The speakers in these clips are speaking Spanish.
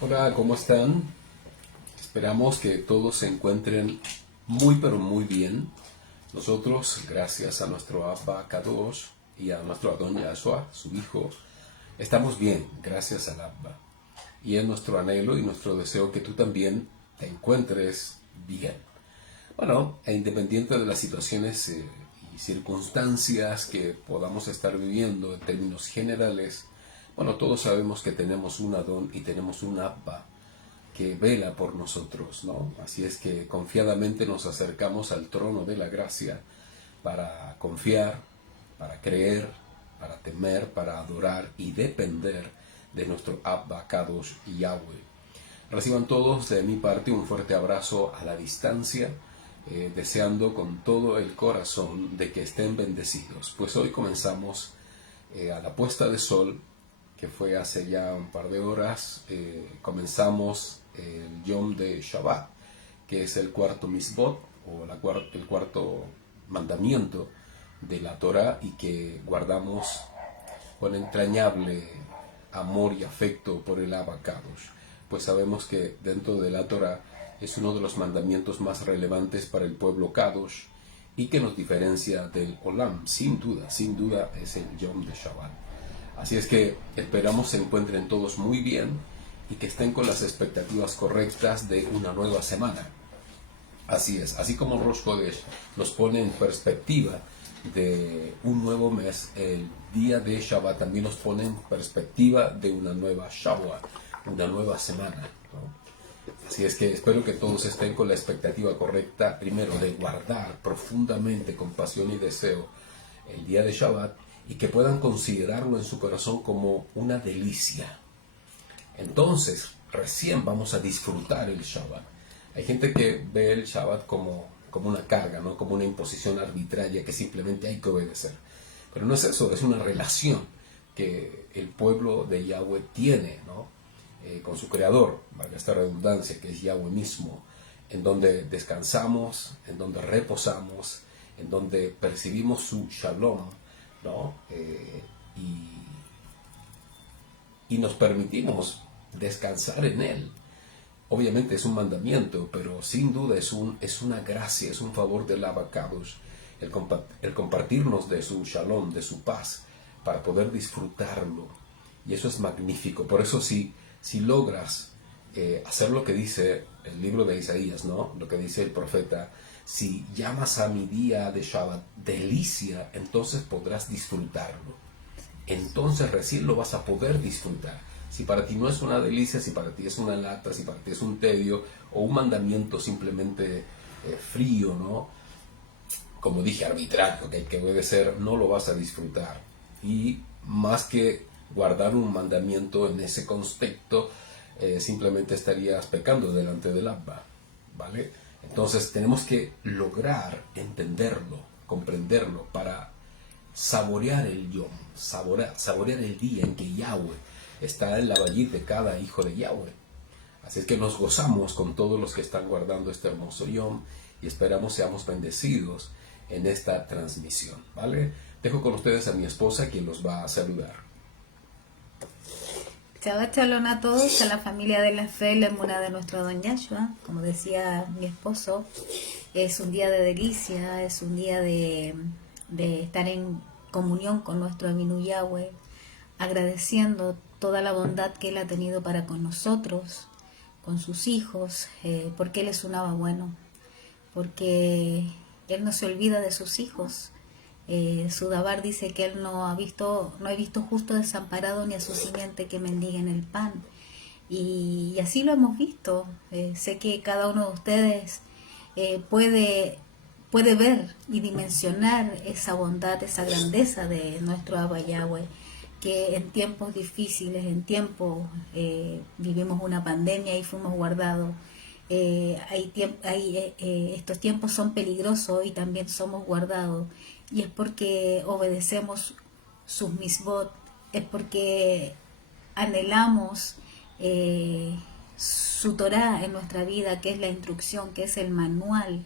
Hola, ¿cómo están? Esperamos que todos se encuentren muy pero muy bien. Nosotros, gracias a nuestro Abba Kadosh y a nuestro Adón Yahshua, su hijo, estamos bien, gracias al Abba. Y es nuestro anhelo y nuestro deseo que tú también te encuentres bien. Bueno, e independiente de las situaciones y circunstancias que podamos estar viviendo en términos generales, bueno, todos sabemos que tenemos un Adón y tenemos un Abba que vela por nosotros, ¿no? Así es que confiadamente nos acercamos al trono de la gracia para confiar, para creer, para temer, para adorar y depender de nuestro Abba Kadosh y Yahweh. Reciban todos de mi parte un fuerte abrazo a la distancia, deseando con todo el corazón de que estén bendecidos. Pues hoy comenzamos a la puesta de sol, que fue hace ya un par de horas. Comenzamos el Yom de Shabbat, que es el cuarto misbot, o el cuarto mandamiento de la Torah, y que guardamos con entrañable amor y afecto por el Abba Kadosh, pues sabemos que dentro de la Torah es uno de los mandamientos más relevantes para el pueblo Kadosh y que nos diferencia del Olam, sin duda es el Yom de Shabbat. Así es que esperamos se encuentren todos muy bien y que estén con las expectativas correctas de una nueva semana. Así es, así como Rosh Chodesh nos pone en perspectiva de un nuevo mes, el día de Shabbat también nos pone en perspectiva de una nueva Shabbat, una nueva semana, ¿no? Así es que espero que todos estén con la expectativa correcta, primero de guardar profundamente con pasión y deseo el día de Shabbat y que puedan considerarlo en su corazón como una delicia. Entonces, recién vamos a disfrutar el Shabbat. Hay gente que ve el Shabbat como una carga, ¿no? Como una imposición arbitraria que simplemente hay que obedecer. Pero no es eso, es una relación que el pueblo de Yahweh tiene, ¿no? Con su creador, valga esta redundancia, que es Yahweh mismo, en donde descansamos, en donde reposamos, en donde percibimos su shalom, ¿no? Y nos permitimos descansar en él. Obviamente es un mandamiento, pero sin duda es una gracia, es un favor del Abba Kadosh, el compartirnos de su shalom, de su paz, para poder disfrutarlo. Y eso es magnífico. Por eso si logras hacer lo que dice el libro de Isaías, ¿no? Lo que dice el profeta, si llamas a mi día de Shabbat delicia, entonces podrás disfrutarlo. Entonces recién lo vas a poder disfrutar. Si para ti no es una delicia, si para ti es una lata, si para ti es un tedio o un mandamiento simplemente frío, ¿no? Como dije, arbitrario, que hay que obedecer, no lo vas a disfrutar. Y más que guardar un mandamiento en ese contexto, simplemente estarías pecando delante del Abba, ¿vale? Entonces tenemos que lograr entenderlo, comprenderlo para saborear el Yom, saborear el día en que Yahweh está en la vallit de cada hijo de Yahweh. Así es que nos gozamos con todos los que están guardando este hermoso Yom y esperamos seamos bendecidos en esta transmisión, ¿vale? Dejo con ustedes a mi esposa, quien los va a saludar. Shabbat Shalom a todos, a la familia de la fe, la emuna de nuestro Don Yahshua. Como decía mi esposo, es un día de delicia, es un día de estar en comunión con nuestro Aminu Yahweh, agradeciendo toda la bondad que Él ha tenido para con nosotros, con sus hijos, porque Él es un Abba bueno, porque Él no se olvida de sus hijos. Sudabar dice que él no ha visto justo desamparado ni a su simiente que mendiguen el pan. Y así lo hemos visto. Sé que cada uno de ustedes puede ver y dimensionar esa bondad, esa grandeza de nuestro Abba Yahweh, que en tiempos difíciles, en tiempos vivimos una pandemia y fuimos guardados. Estos tiempos son peligrosos y también somos guardados, y es porque obedecemos sus misbot, es porque anhelamos su Torah en nuestra vida, que es la instrucción, que es el manual.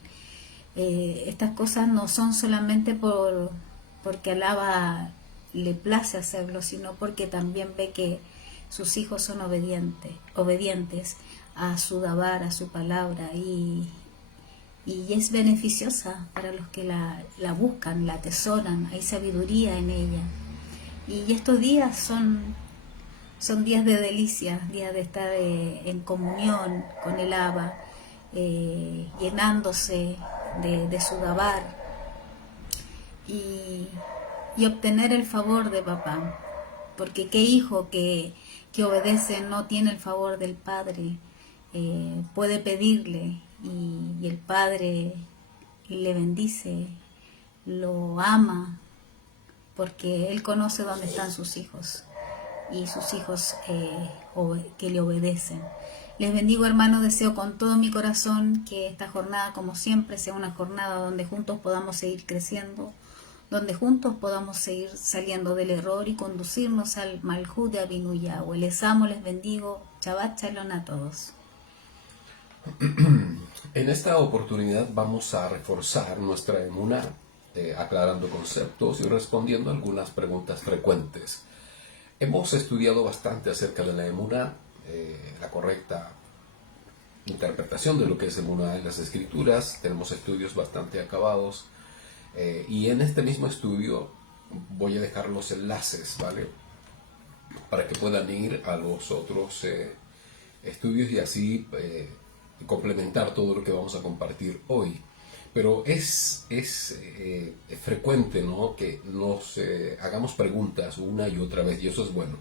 Estas cosas no son solamente porque alaba le place hacerlo, sino porque también ve que sus hijos son obedientes a su dabar, a su palabra, y es beneficiosa para los que la buscan, la atesoran, hay sabiduría en ella. Y estos días son días de delicia, días de estar en comunión con el Abba, llenándose de su dabar y obtener el favor de papá, porque qué hijo que obedece no tiene el favor del padre. Puede pedirle y el padre le bendice, lo ama, porque él conoce dónde están sus hijos y sus hijos que le obedecen. Les bendigo, hermanos, deseo con todo mi corazón que esta jornada, como siempre, sea una jornada donde juntos podamos seguir creciendo, donde juntos podamos seguir saliendo del error y conducirnos al Malhut de Avinu Yahweh. Les amo, les bendigo. Shabbat Shalom a todos. En esta oportunidad vamos a reforzar nuestra emuná, aclarando conceptos y respondiendo algunas preguntas frecuentes. Hemos estudiado bastante acerca de la emuná, la correcta interpretación de lo que es emuná en las escrituras. Tenemos estudios bastante acabados, y en este mismo estudio voy a dejar los enlaces, ¿vale? Para que puedan ir a los otros estudios y así complementar todo lo que vamos a compartir hoy. Pero es frecuente, ¿no?, que nos hagamos preguntas una y otra vez, y eso es bueno.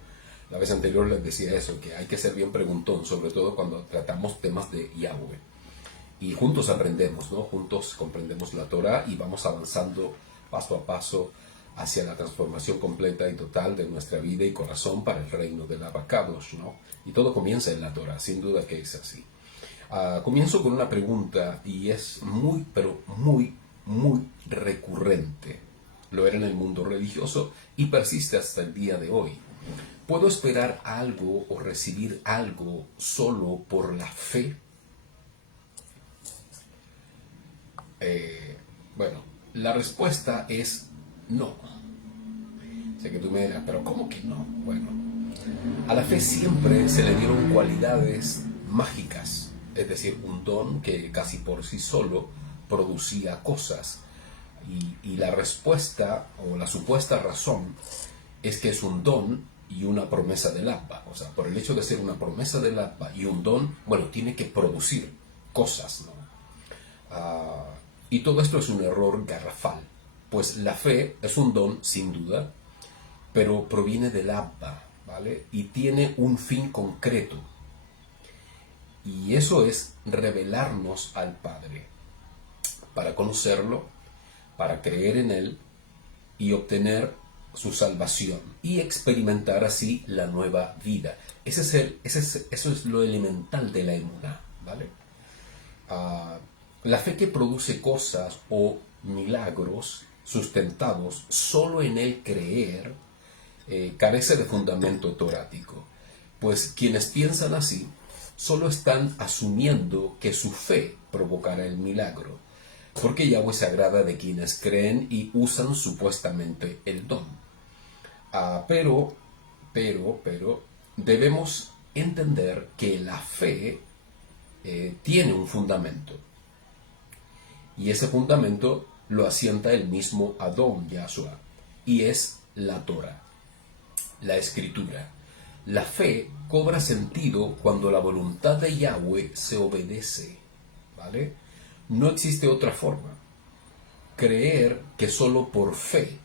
La vez anterior les decía eso, que hay que ser bien preguntón, sobre todo cuando tratamos temas de Yahweh. Y juntos aprendemos, ¿no? Juntos comprendemos la Torah y vamos avanzando paso a paso hacia la transformación completa y total de nuestra vida y corazón para el reino del Abba Kadosh, ¿no? Y todo comienza en la Torah, sin duda que es así. Comienzo con una pregunta, y es muy, pero muy, muy recurrente. Lo era en el mundo religioso y persiste hasta el día de hoy. ¿Puedo esperar algo o recibir algo solo por la fe? Bueno, la respuesta es no. Sé que tú me dirás, pero ¿cómo que no? Bueno, a la fe siempre se le dieron cualidades mágicas, es decir, un don que casi por sí solo producía cosas. Y la respuesta o la supuesta razón es que es un don y una promesa del Abba. O sea, por el hecho de ser una promesa del Abba y un don, bueno, tiene que producir cosas, ¿no? Y todo esto es un error garrafal, pues la fe es un don sin duda, pero proviene del Abba, ¿vale? Y tiene un fin concreto, y eso es revelarnos al Padre, para conocerlo, para creer en Él y obtener su salvación y experimentar así la nueva vida. Eso es lo elemental de la emuná, ¿vale? La fe que produce cosas o milagros sustentados solo en el creer carece de fundamento torático, pues quienes piensan así solo están asumiendo que su fe provocará el milagro, porque Yahweh se agrada de quienes creen y usan supuestamente el don. Pero debemos entender que la fe tiene un fundamento, y ese fundamento lo asienta el mismo Adón Yahshua, y es la Torah, la Escritura. La fe cobra sentido cuando la voluntad de Yahweh se obedece, ¿vale? No existe otra forma. Creer que solo por fe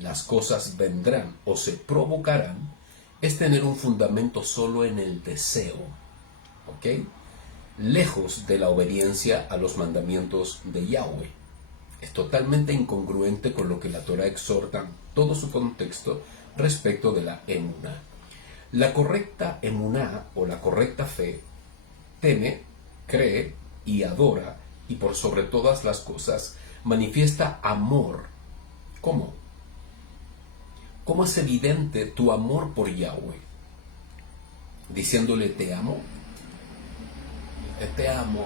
las cosas vendrán o se provocarán es tener un fundamento solo en el deseo, ¿ok? Lejos de la obediencia a los mandamientos de Yahweh. Es totalmente incongruente con lo que la Torah exhorta en todo su contexto respecto de la emuná. La correcta emuná o la correcta fe teme, cree y adora, y por sobre todas las cosas manifiesta amor. ¿Cómo? ¿Cómo es evidente tu amor por Yahweh? Diciéndole te amo. Te amo,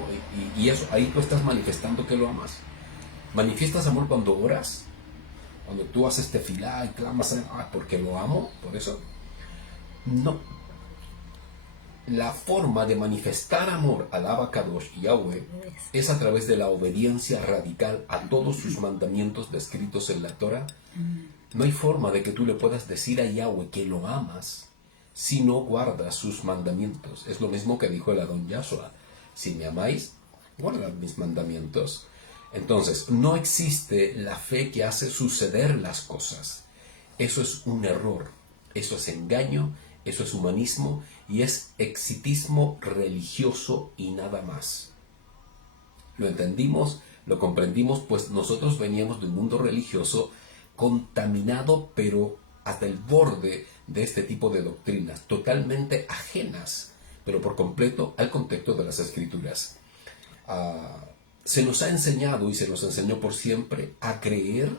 y eso, ahí tú estás manifestando que lo amas. Manifiestas amor cuando oras, Cuando tú haces tefilá y clamas, porque lo amo, por eso. No, la forma de manifestar amor al Abacadosh Yahweh es a través de la obediencia radical a todos sus mandamientos descritos en la Torah. No hay forma de que tú le puedas decir a Yahweh que lo amas si no guardas sus mandamientos. Es lo mismo que dijo el Adón Yahshua: si me amáis, guardad mis mandamientos. Entonces, no existe la fe que hace suceder las cosas. Eso es un error, eso es engaño, eso es humanismo y es exitismo religioso y nada más. Lo entendimos, lo comprendimos, pues nosotros veníamos de un mundo religioso contaminado, pero hasta el borde de este tipo de doctrinas, totalmente ajenas, pero por completo al contexto de las Escrituras. Se nos ha enseñado y se nos enseñó por siempre a creer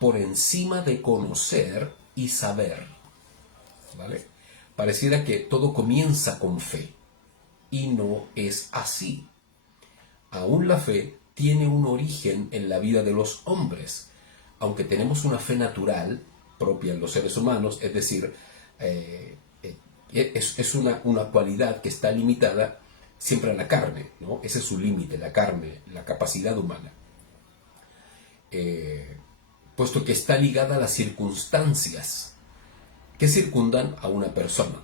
por encima de conocer y saber, ¿vale? Pareciera que todo comienza con fe y no es así. Aún la fe tiene un origen en la vida de los hombres, aunque tenemos una fe natural propia en los seres humanos, es decir, es una cualidad que está limitada siempre a la carne, ¿no? Ese es su límite, la carne, la capacidad humana. Puesto que está ligada a las circunstancias que circundan a una persona.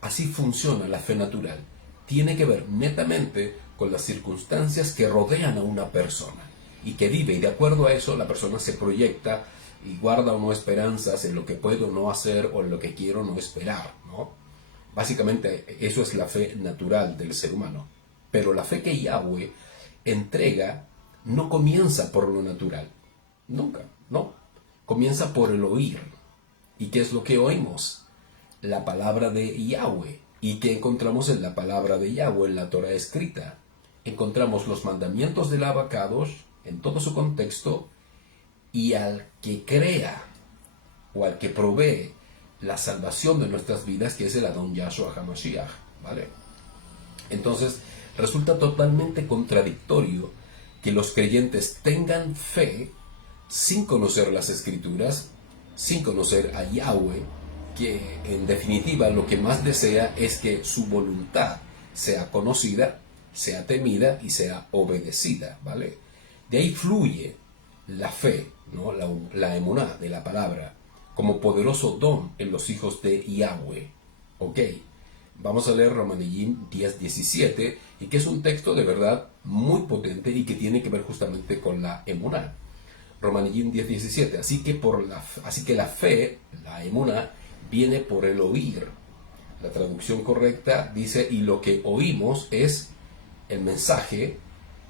Así funciona la fe natural. Tiene que ver netamente con las circunstancias que rodean a una persona y que vive, y de acuerdo a eso la persona se proyecta y guarda o no esperanzas en lo que puedo o no hacer o en lo que quiero no esperar, ¿no? Básicamente eso es la fe natural del ser humano. Pero la fe que Yahweh entrega no comienza por lo natural. Nunca, no. Comienza por el oír. ¿Y qué es lo que oímos? La palabra de Yahweh. ¿Y qué encontramos en la palabra de Yahweh, en la Torah escrita? Encontramos los mandamientos del Abacadosh en todo su contexto, y al que crea o al que provee la salvación de nuestras vidas, que es el Adón Yahshua HaMashiach, ¿vale? Entonces, resulta totalmente contradictorio que los creyentes tengan fe sin conocer las Escrituras, sin conocer a Yahweh, que en definitiva lo que más desea es que su voluntad sea conocida, sea temida y sea obedecida, ¿vale? De ahí fluye la fe, ¿no? La emuná de la palabra, como poderoso don en los hijos de Yahweh. Ok, vamos a leer Romaniyim 10:17, y que es un texto de verdad muy potente y que tiene que ver justamente con la emuná. Romaniyim 10:17, así que la fe, la emuná, viene por el oír. La traducción correcta dice: y lo que oímos es el mensaje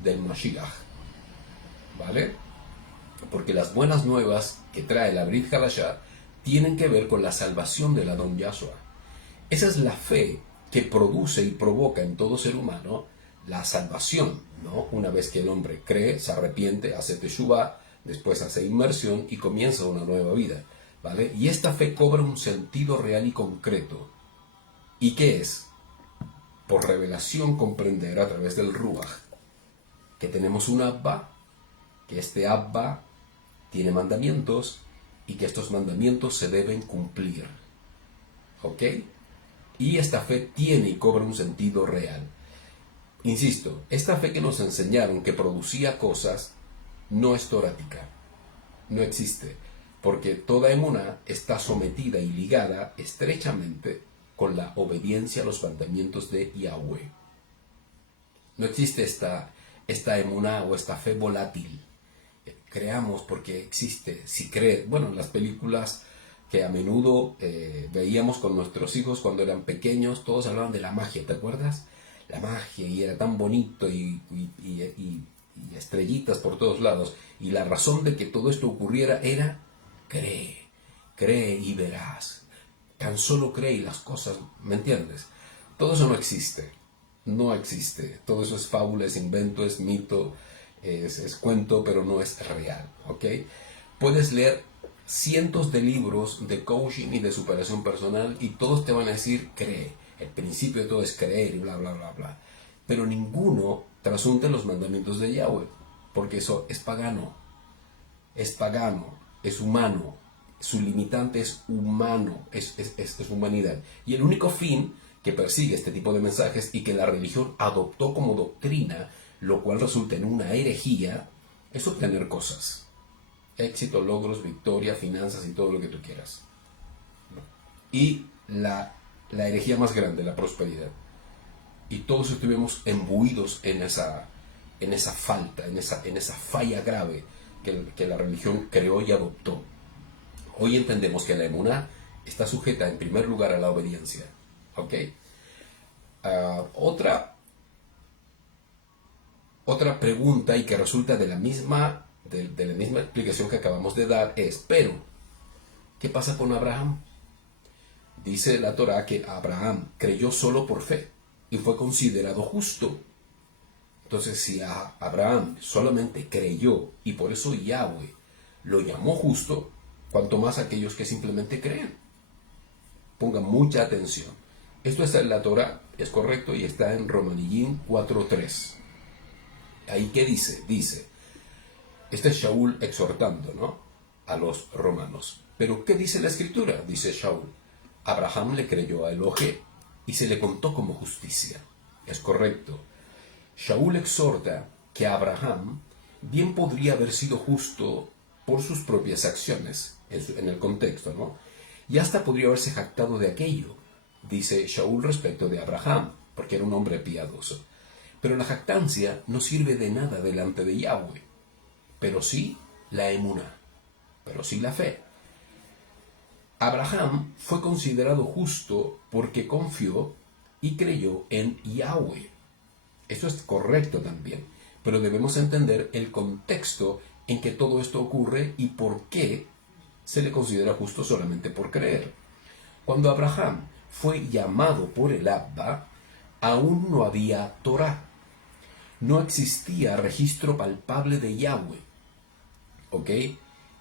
del Mashiach, ¿vale? Porque las buenas nuevas que trae la Brit Hadashah tienen que ver con la salvación del Adón Yahshua. Esa es la fe que produce y provoca en todo ser humano la salvación, ¿no? Una vez que el hombre cree, se arrepiente, hace teshuvah, después hace inmersión y comienza una nueva vida, ¿vale? Y esta fe cobra un sentido real y concreto. ¿Y qué es? Por revelación comprender a través del Ruach que tenemos un Abba, que este Abba tiene mandamientos y que estos mandamientos se deben cumplir. ¿Ok? Y esta fe tiene y cobra un sentido real. Insisto, esta fe que nos enseñaron que producía cosas no es torática, no existe, porque toda emuná está sometida y ligada estrechamente con la obediencia a los mandamientos de Yahweh. No existe esta emuná o esta fe volátil. Creamos porque existe. Si crees, bueno, en las películas que a menudo veíamos con nuestros hijos cuando eran pequeños, todos hablaban de la magia, ¿te acuerdas? La magia, y era tan bonito y estrellitas por todos lados. Y la razón de que todo esto ocurriera era: cree y verás. Tan solo cree y las cosas, ¿me entiendes? Todo eso no existe. No existe. Todo eso es fábula, es invento, es mito, es cuento, pero no es real, ¿ok? Puedes leer cientos de libros de coaching y de superación personal y todos te van a decir: cree. El principio de todo es creer y bla, bla, bla, bla. Pero ninguno trasunte los mandamientos de Yahweh, porque eso es pagano, es humano. Su limitante es humano, es humanidad. Y el único fin que persigue este tipo de mensajes y que la religión adoptó como doctrina, lo cual resulta en una herejía, es obtener cosas. Éxito, logros, victoria, finanzas y todo lo que tú quieras. Y la herejía más grande, la prosperidad. Y todos estuvimos embuidos en esa falta, en esa falla grave que la religión creó y adoptó. Hoy entendemos que la emuná está sujeta en primer lugar a la obediencia. ¿Ok? Otra pregunta, y que resulta de la misma explicación que acabamos de dar, es, pero, ¿qué pasa con Abraham? Dice la Torá que Abraham creyó solo por fe y fue considerado justo. Entonces, si Abraham solamente creyó y por eso Yahweh lo llamó justo, cuanto más aquellos que simplemente creen. Pongan mucha atención. Esto está en la Torá, es correcto, y está en Romanillín 4.3. Ahí, ¿qué dice? Dice, este es Shaul exhortando, ¿no?, a los romanos. Pero, ¿qué dice la Escritura? Dice Shaul, Abraham le creyó a Elohim y se le contó como justicia. Es correcto. Shaul exhorta que Abraham bien podría haber sido justo por sus propias acciones, en el contexto, ¿no? Y hasta podría haberse jactado de aquello, dice Shaul respecto de Abraham, porque era un hombre piadoso. Pero la jactancia no sirve de nada delante de Yahweh, pero sí la emuná, pero sí la fe. Abraham fue considerado justo porque confió y creyó en Yahweh. Esto es correcto también, pero debemos entender el contexto en que todo esto ocurre y por qué se le considera justo solamente por creer. Cuando Abraham fue llamado por el Abba, aún no había Torá. No existía registro palpable de Yahweh, ¿ok?,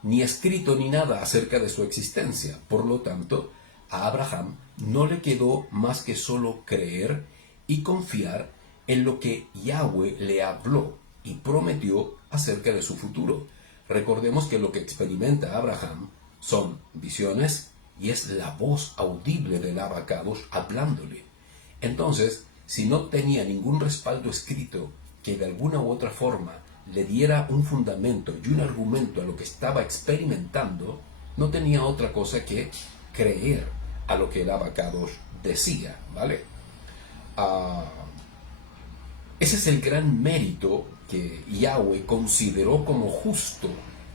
ni escrito ni nada acerca de su existencia. Por lo tanto, a Abraham no le quedó más que solo creer y confiar en lo que Yahweh le habló y prometió acerca de su futuro. Recordemos que lo que experimenta Abraham son visiones y es la voz audible del Abacados hablándole. Entonces, si no tenía ningún respaldo escrito que de alguna u otra forma le diera un fundamento y un argumento a lo que estaba experimentando, no tenía otra cosa que creer a lo que el Abacados decía, ¿vale? Ese es el gran mérito que Yahweh consideró como justo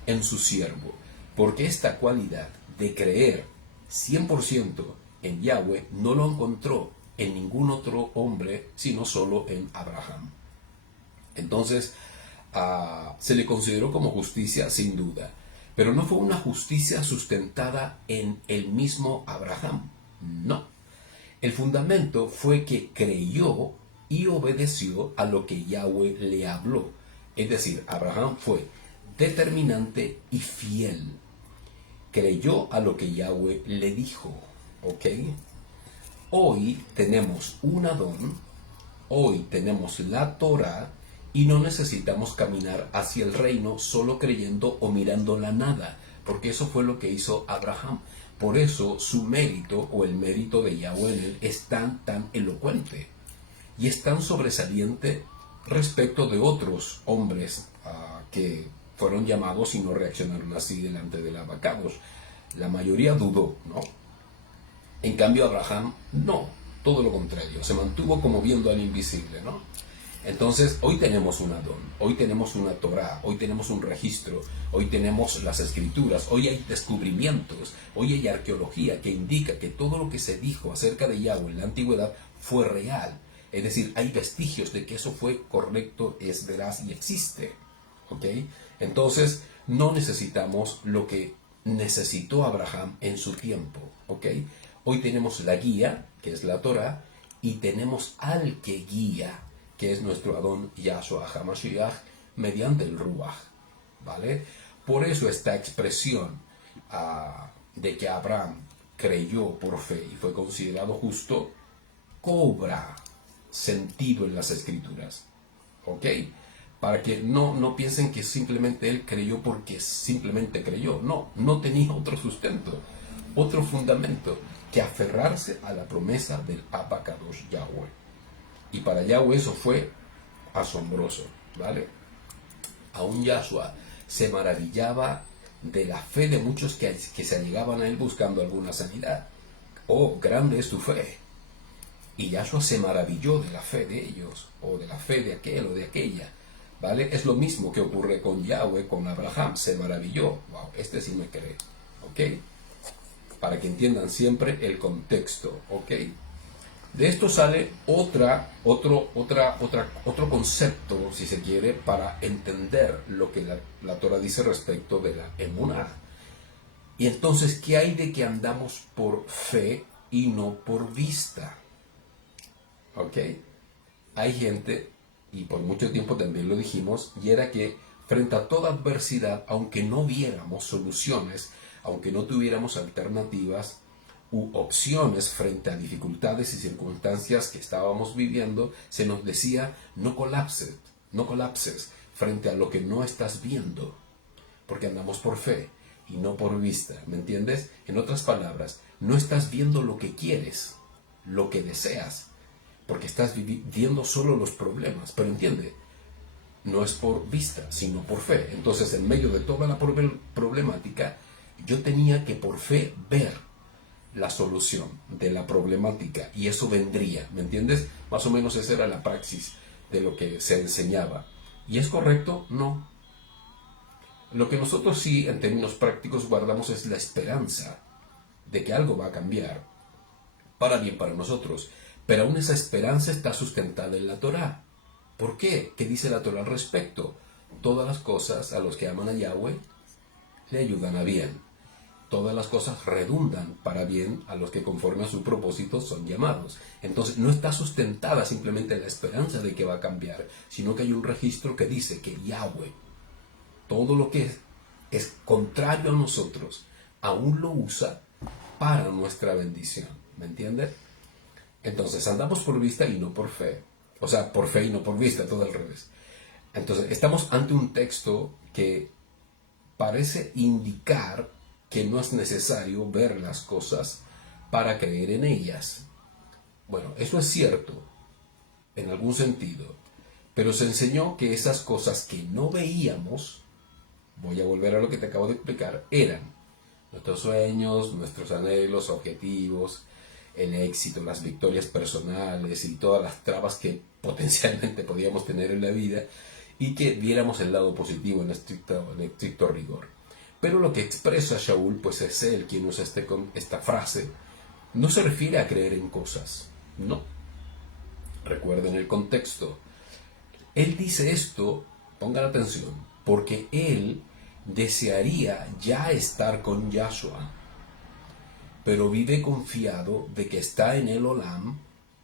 en su siervo, porque esta cualidad de creer 100% en Yahweh no lo encontró en ningún otro hombre, sino solo en Abraham. Entonces, se le consideró como justicia sin duda, pero no fue una justicia sustentada en el mismo Abraham, no. El fundamento fue que creyó y obedeció a lo que Yahweh le habló. Es decir, Abraham fue determinante y fiel. Creyó a lo que Yahweh le dijo, ¿ok? Hoy tenemos un Adón, hoy tenemos la Torá, y no necesitamos caminar hacia el reino solo creyendo o mirando la nada, porque eso fue lo que hizo Abraham. Por eso su mérito o el mérito de Yahweh en él es tan elocuente y es tan sobresaliente respecto de otros hombres que fueron llamados y no reaccionaron así delante del Abacados. La mayoría dudó, ¿no? En cambio Abraham no, todo lo contrario, se mantuvo como viendo al invisible, ¿no? Entonces, hoy tenemos un Adón, hoy tenemos una Torá, hoy tenemos un registro, hoy tenemos las escrituras, hoy hay descubrimientos, hoy hay arqueología que indica que todo lo que se dijo acerca de Yahweh en la antigüedad fue real. Es decir, hay vestigios de que eso fue correcto, es veraz y existe. ¿Ok? Entonces, no necesitamos lo que necesitó Abraham en su tiempo. ¿Ok? Hoy tenemos la guía, que es la Torá, y tenemos al que guía, que es nuestro Adón Yahshua HaMashiach, mediante el Ruach, ¿vale? Por eso esta expresión de que Abraham creyó por fe y fue considerado justo, cobra sentido en las Escrituras, ¿ok? Para que no piensen que simplemente él creyó porque simplemente creyó, no tenía otro sustento, otro fundamento, que aferrarse a la promesa del Abacados Yahweh. Y para Yahweh eso fue asombroso, ¿vale? Aún Yahshua se maravillaba de la fe de muchos que se allegaban a él buscando alguna sanidad. Oh, grande es tu fe. Y Yahshua se maravilló de la fe de ellos, o de la fe de aquel o de aquella, ¿vale? Es lo mismo que ocurre con Yahweh, con Abraham, se maravilló. Wow, este sí me cree, ¿ok? Para que entiendan siempre el contexto, ¿ok? De esto sale otro concepto, si se quiere, para entender lo que la Torah dice respecto de la emuná. Y entonces, ¿qué hay de que andamos por fe y no por vista? ¿Ok? Hay gente, y por mucho tiempo también lo dijimos, y era que frente a toda adversidad, aunque no viéramos soluciones, aunque no tuviéramos alternativas u opciones frente a dificultades y circunstancias que estábamos viviendo, se nos decía, no colapses frente a lo que no estás viendo, porque andamos por fe y no por vista, ¿me entiendes? En otras palabras, no estás viendo lo que quieres, lo que deseas, porque estás viendo solo los problemas, pero entiende, no es por vista, sino por fe. Entonces, en medio de toda la problemática, yo tenía que por fe ver la solución de la problemática y eso vendría, ¿me entiendes? Más o menos esa era la praxis de lo que se enseñaba. ¿Y es correcto? No. Lo que nosotros sí, en términos prácticos, guardamos es la esperanza de que algo va a cambiar para bien para nosotros. Pero aún esa esperanza está sustentada en la Torá. ¿Por qué? ¿Qué dice la Torá al respecto? Todas las cosas a los que aman a Yahweh le ayudan a bien. Todas las cosas redundan para bien a los que conforme a su propósito son llamados. Entonces no está sustentada simplemente en la esperanza de que va a cambiar, sino que hay un registro que dice que Yahweh, todo lo que es contrario a nosotros, aún lo usa para nuestra bendición. ¿Me entiendes? Entonces andamos por vista y no por fe. O sea, por fe y no por vista, todo al revés. Entonces estamos ante un texto que parece indicar que no es necesario ver las cosas para creer en ellas. Bueno, eso es cierto, en algún sentido, pero se enseñó que esas cosas que no veíamos, voy a volver a lo que te acabo de explicar, eran nuestros sueños, nuestros anhelos, objetivos, el éxito, las victorias personales y todas las trabas que potencialmente podíamos tener en la vida y que viéramos el lado positivo en estricto rigor. Pero lo que expresa Shaul, pues es él quien usa esta frase, no se refiere a creer en cosas, no. Recuerden el contexto. Él dice esto, pongan atención, porque él desearía ya estar con Yahshua, pero vive confiado de que está en el Olam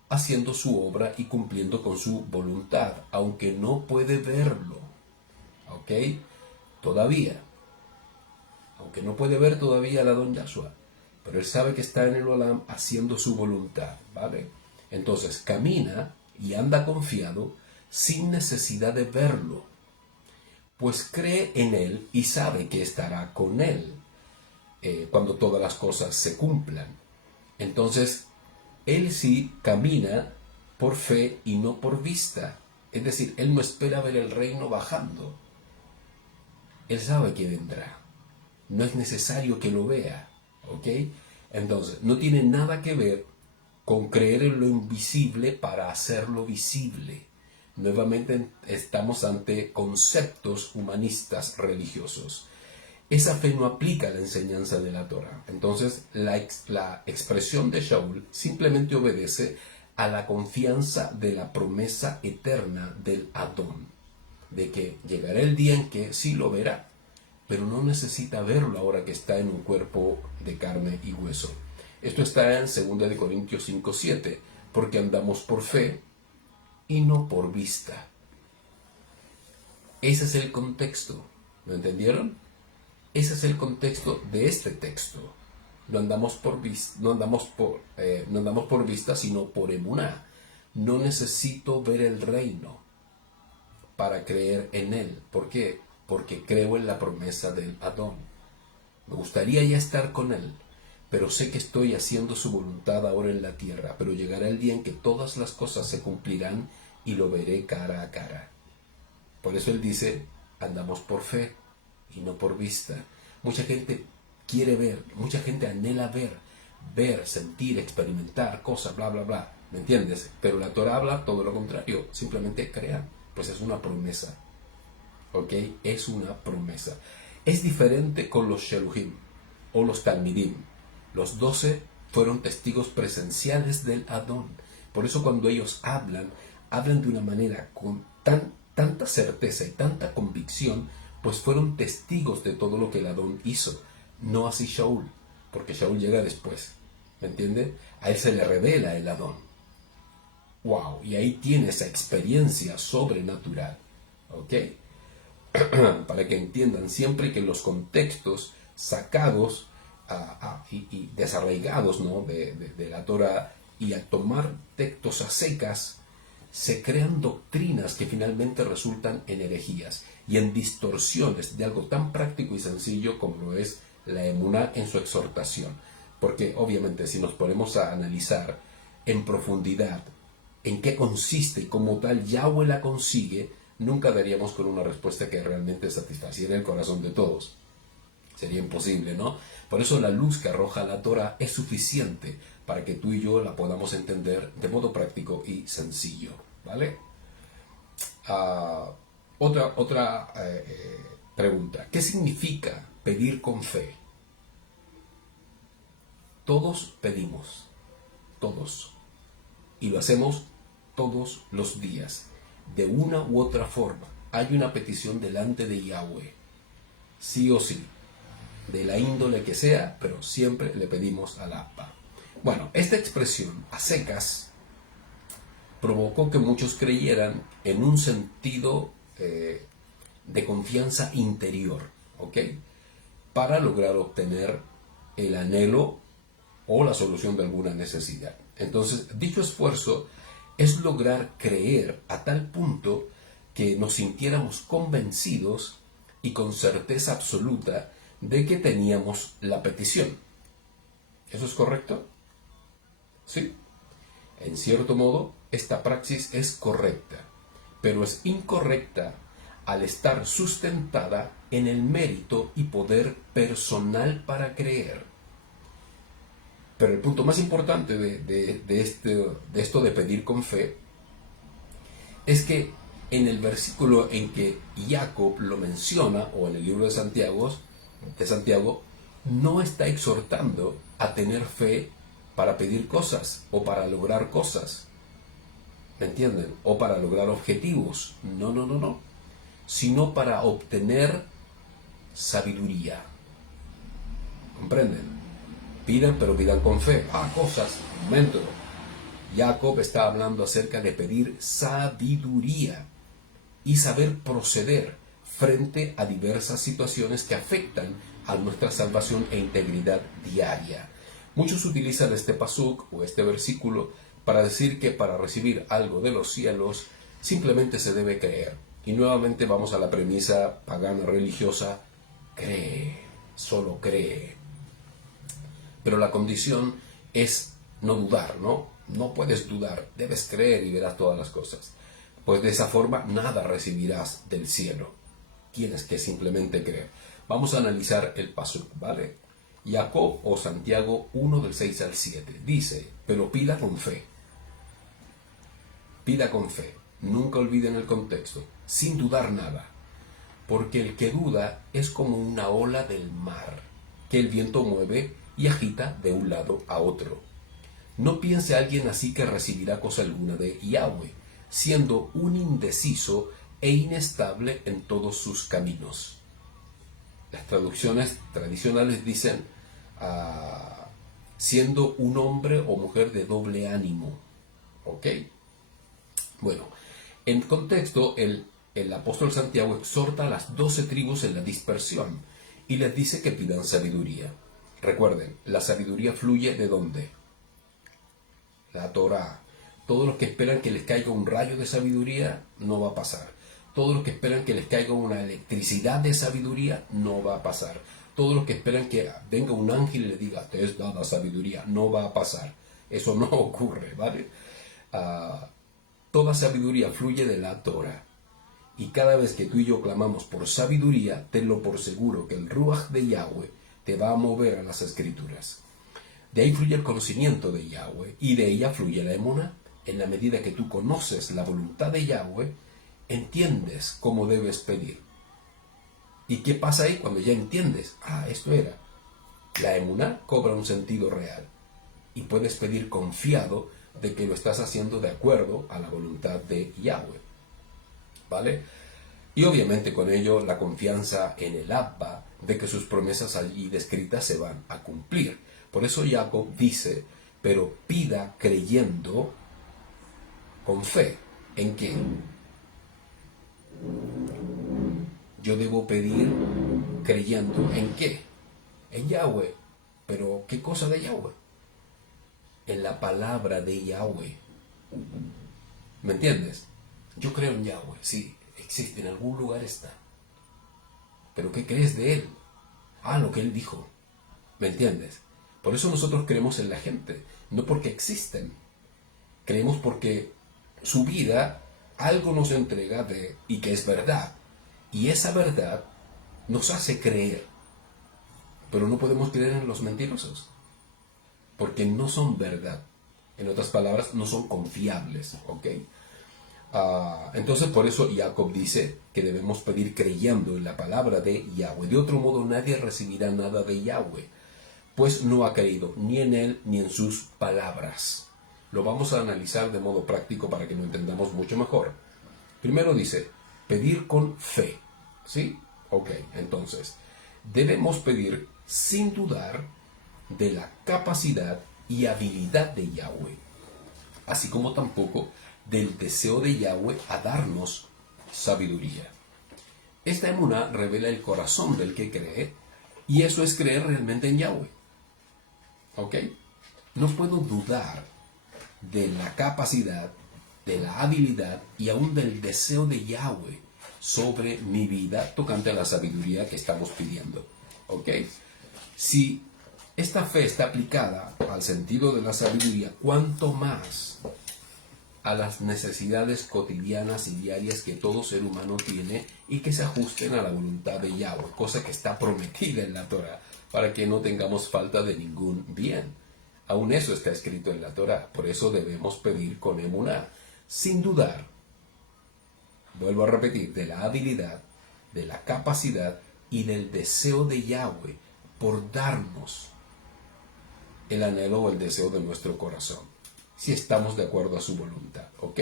haciendo su obra y cumpliendo con su voluntad, aunque no puede verlo. ¿Ok? Todavía. Aunque no puede ver todavía a la don Yahshua, pero él sabe que está en el Olam haciendo su voluntad, ¿vale? Entonces camina y anda confiado sin necesidad de verlo, pues cree en él y sabe que estará con él cuando todas las cosas se cumplan. Entonces, él sí camina por fe y no por vista. Es decir, él no espera ver el reino bajando. Él sabe que vendrá. No es necesario que lo vea. ¿Ok? Entonces, no tiene nada que ver con creer en lo invisible para hacerlo visible. Nuevamente estamos ante conceptos humanistas religiosos. Esa fe no aplica a la enseñanza de la Torah. Entonces, la expresión de Shaul simplemente obedece a la confianza de la promesa eterna del Adón, de que llegará el día en que sí lo verá, pero no necesita verlo ahora que está en un cuerpo de carne y hueso. Esto está en 2 Corintios 5:7, porque andamos por fe y no por vista. Ese es el contexto. ¿Lo entendieron? Ese es el contexto de este texto. No andamos por vista, sino por emuná. No necesito ver el reino para creer en él. ¿Por qué? Porque creo en la promesa del Adón. Me gustaría ya estar con él, pero sé que estoy haciendo su voluntad ahora en la tierra, pero llegará el día en que todas las cosas se cumplirán y lo veré cara a cara. Por eso él dice, andamos por fe y no por vista. Mucha gente quiere ver, mucha gente anhela ver, sentir, experimentar cosas, bla, bla, bla. ¿Me entiendes? Pero la Torah habla todo lo contrario, simplemente crean, pues es una promesa. ¿Ok? Es una promesa. Es diferente con los Sheluhim o los Talmidim. Los 12 fueron testigos presenciales del Adón. Por eso cuando ellos hablan de una manera con tanta certeza y tanta convicción, pues fueron testigos de todo lo que el Adón hizo. No así Shaul, porque Shaul llega después. ¿Me entiende? A él se le revela el Adón. ¡Wow! Y ahí tiene esa experiencia sobrenatural. ¿Ok? Para que entiendan siempre que los contextos sacados y desarraigados, ¿no? de la Torah, y al tomar textos a secas se crean doctrinas que finalmente resultan en herejías y en distorsiones de algo tan práctico y sencillo como lo es la emuná en su exhortación. Porque obviamente si nos ponemos a analizar en profundidad en qué consiste y cómo tal Yahweh la consigue, nunca daríamos con una respuesta que realmente satisfaciera el corazón de todos. Sería imposible, ¿no? Por eso la luz que arroja la Torah es suficiente para que tú y yo la podamos entender de modo práctico y sencillo, ¿vale? Otra pregunta. ¿Qué significa pedir con fe? Todos pedimos, todos, y lo hacemos todos los días, de una u otra forma. Hay una petición delante de Yahweh, sí o sí, de la índole que sea, pero siempre le pedimos al Abba. Bueno, esta expresión a secas provocó que muchos creyeran en un sentido de confianza interior, ¿ok? Para lograr obtener el anhelo o la solución de alguna necesidad. Entonces, dicho esfuerzo es lograr creer a tal punto que nos sintiéramos convencidos y con certeza absoluta de que teníamos la petición. ¿Eso es correcto? Sí. En cierto modo, esta praxis es correcta, pero es incorrecta al estar sustentada en el mérito y poder personal para creer. Pero el punto más importante de esto de pedir con fe es que en el versículo en que Jacob lo menciona, o en el libro de Santiago, no está exhortando a tener fe para pedir cosas o para lograr cosas. ¿Me entienden? O para lograr objetivos. No. Sino para obtener sabiduría. ¿Comprenden? Pidan, pero pidan con fe. Cosas. Un momento. Jacob está hablando acerca de pedir sabiduría y saber proceder frente a diversas situaciones que afectan a nuestra salvación e integridad diaria. Muchos utilizan este pasuk o este versículo para decir que para recibir algo de los cielos simplemente se debe creer. Y nuevamente vamos a la premisa pagana religiosa: cree, solo cree. Pero la condición es no dudar, ¿no? No puedes dudar, debes creer y verás todas las cosas. Pues de esa forma nada recibirás del cielo. Tienes que simplemente creer. Vamos a analizar el pasuk, ¿vale? Jacob o Santiago 1 del 6 al 7 dice: pero pida con fe. Pida con fe. Nunca olviden el contexto, sin dudar nada. Porque el que duda es como una ola del mar, que el viento mueve y agita de un lado a otro. No piense alguien así que recibirá cosa alguna de Yahweh, siendo un indeciso e inestable en todos sus caminos. Las traducciones tradicionales dicen siendo un hombre o mujer de doble ánimo. ¿Ok? Bueno, en contexto, el apóstol Santiago exhorta a las 12 tribus en la dispersión y les dice que pidan sabiduría. Recuerden, la sabiduría fluye ¿de dónde? La Torah. Todos los que esperan que les caiga un rayo de sabiduría, no va a pasar. Todos los que esperan que les caiga una electricidad de sabiduría, no va a pasar. todos los que esperan que venga un ángel y le diga, te es dada sabiduría, no va a pasar. Eso no ocurre, ¿vale? Toda sabiduría fluye de la Torah. Y cada vez que tú y yo clamamos por sabiduría, tenlo por seguro que el Ruach de Yahweh te va a mover a las escrituras. De ahí fluye el conocimiento de Yahweh y de ella fluye la emuná. En la medida que tú conoces la voluntad de Yahweh, entiendes cómo debes pedir. ¿Y qué pasa ahí cuando ya entiendes? Esto era. La emuná cobra un sentido real y puedes pedir confiado de que lo estás haciendo de acuerdo a la voluntad de Yahweh. ¿Vale? Y obviamente con ello la confianza en el Abba de que sus promesas allí descritas se van a cumplir. Por eso Jacob dice, pero pida creyendo con fe. ¿En qué? Yo debo pedir creyendo ¿en qué? En Yahweh. Pero ¿qué cosa de Yahweh? En la palabra de Yahweh. ¿Me entiendes? Yo creo en Yahweh, sí, existe, en algún lugar está. ¿Pero qué crees de Él? Lo que Él dijo. ¿Me entiendes? Por eso nosotros creemos en la gente, no porque existen. Creemos porque su vida algo nos entrega y que es verdad. Y esa verdad nos hace creer. Pero no podemos creer en los mentirosos, porque no son verdad. En otras palabras, no son confiables, ¿ok? Entonces por eso Jacob dice que debemos pedir creyendo en la palabra de Yahweh. De otro modo nadie recibirá nada de Yahweh, pues no ha creído ni en él ni en sus palabras. Lo vamos a analizar de modo práctico para que lo entendamos mucho mejor. Primero dice, pedir con fe, ¿sí? Ok, entonces, debemos pedir sin dudar de la capacidad y habilidad de Yahweh, así como tampoco del deseo de Yahweh a darnos sabiduría. Esta emuná revela el corazón del que cree, y eso es creer realmente en Yahweh. ¿Ok? No puedo dudar de la capacidad, de la habilidad y aún del deseo de Yahweh sobre mi vida tocante a la sabiduría que estamos pidiendo. ¿Ok? Si esta fe está aplicada al sentido de la sabiduría, ¿cuánto más a las necesidades cotidianas y diarias que todo ser humano tiene y que se ajusten a la voluntad de Yahweh, cosa que está prometida en la Torah, para que no tengamos falta de ningún bien? Aún eso está escrito en la Torah, por eso debemos pedir con emuná, sin dudar, vuelvo a repetir, de la habilidad, de la capacidad y del deseo de Yahweh por darnos el anhelo o el deseo de nuestro corazón, si estamos de acuerdo a su voluntad, ¿ok?